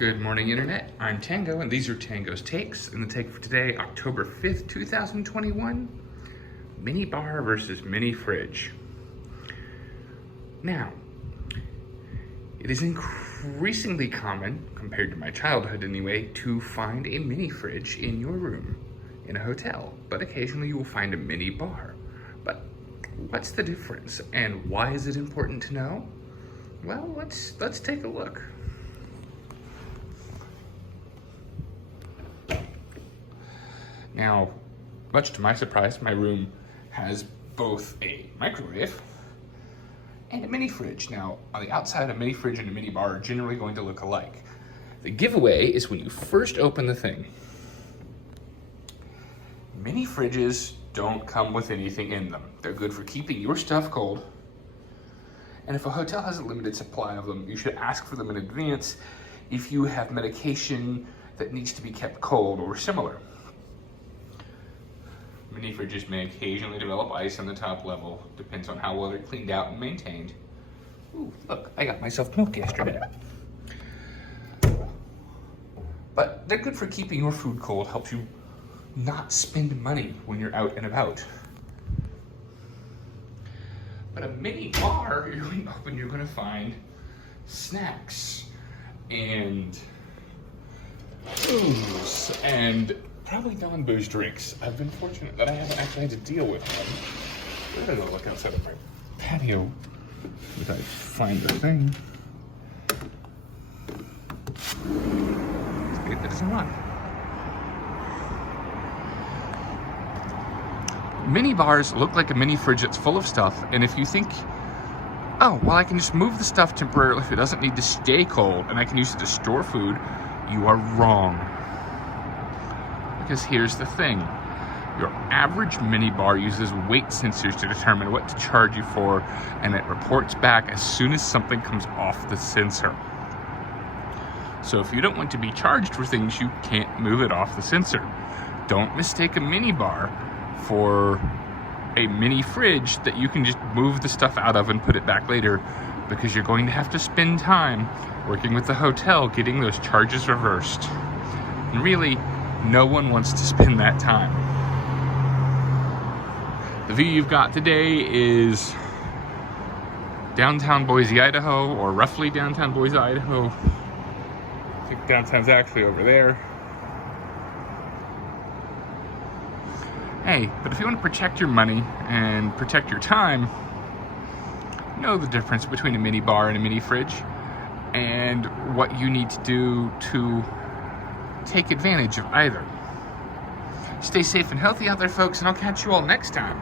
Good morning, Internet. I'm Tango, and these are Tango's Takes. And the take for today, October 5th, 2021, mini bar versus mini fridge. Now, it is increasingly common, compared to my childhood anyway, to find a mini fridge in your room in a hotel, but occasionally you will find a mini bar. But what's the difference, and why is it important to know? Well, let's take a look. Now, much to my surprise, my room has both a microwave and a mini fridge. Now, on the outside, a mini fridge and a mini bar are generally going to look alike. The giveaway is when you first open the thing. Mini fridges don't come with anything in them. They're good for keeping your stuff cold. And if a hotel has a limited supply of them, you should ask for them in advance if you have medication that needs to be kept cold or similar. Mini fridges may occasionally develop ice on the top level. Depends on how well they're cleaned out and maintained. Ooh, look, I got myself milk yesterday. But they're good for keeping your food cold, helps you not spend money when you're out and about. But a mini bar, you're going to open, you're going to find snacks and booze and probably non-booze drinks. I've been fortunate that I haven't actually had to deal with them. I'm gonna go look outside of my patio if I find the thing. It's great that it's on. Mini bars look like a mini fridge that's full of stuff, and if you think, oh, well, I can just move the stuff temporarily if it doesn't need to stay cold and I can use it to store food, you are wrong. Because here's the thing, your average mini bar uses weight sensors to determine what to charge you for, and it reports back as soon as something comes off the sensor. So if you don't want to be charged for things, you can't move it off the sensor. Don't mistake a mini bar for a mini fridge that you can just move the stuff out of and put it back later, because you're going to have to spend time working with the hotel getting those charges reversed. And really, no one wants to spend that time. The view you've got today is downtown Boise, Idaho, or roughly downtown Boise, Idaho. I think downtown's actually over there. Hey, but if you want to protect your money and protect your time, know the difference between a mini bar and a mini fridge, and what you need to do to take advantage of either. Stay safe and healthy out there, folks, and I'll catch you all next time.